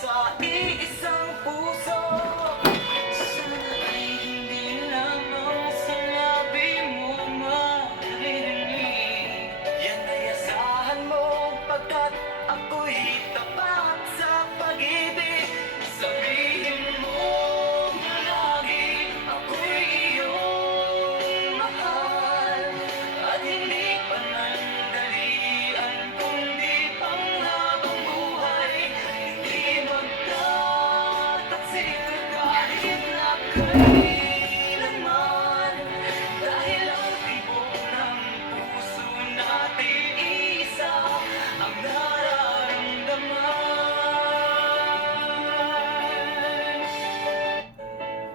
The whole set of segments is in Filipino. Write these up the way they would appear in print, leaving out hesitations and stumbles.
Sa iisang puso, sana ay hindi lamang sa labi mo maririnig. Yan ay asahan mo pagkat ako'y tapat sa pag-ibig. Sabihin mo lagi ako'y iyong mahal, at hindi panandalian kundi panghabang buhay. Hindi magtataksil kahit na kailanman, dahil ang tibok ng puso natin isa ang nararamdaman.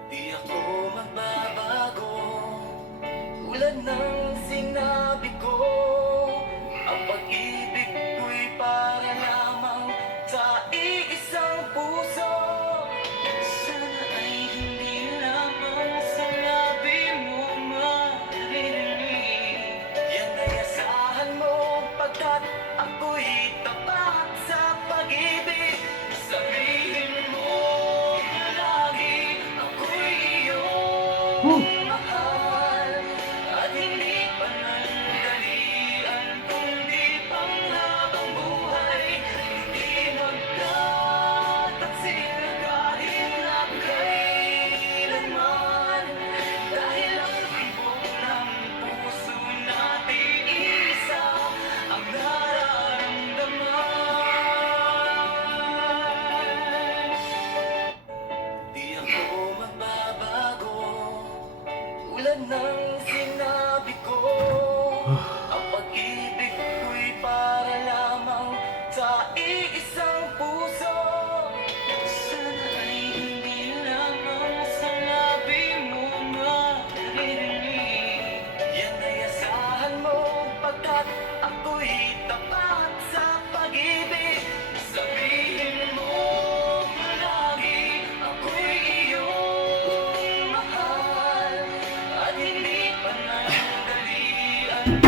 Di ako magbabago, tulad ng sinabi ko. Ang pag-ibig ko'y para lamang sa iisang puso. Sana ay hindi lamang sa labi mo maririnig. Yan ay asahan mo pagkat ako'y tapat sa pag-ibig. Sabihin mo lagi ako'y iyong mahal, at hindi panandalian kundi panghabang buhay. Hindi magtataksil kahit na kailanman, dahil ang tibok ng puso natin isa ang nararamdaman. Di ako magbabago, tulad ng sinabi ko. Ang pag-ibig ko'y para lamang sa iisang puso. Sana ay hindi lamang sa labi mo maririnig. Yan ay asahan mo pagkat ako'y tapat sa pag-ibig. Sabihin mo lagi ako'y iyong mahal, at hindi panandalian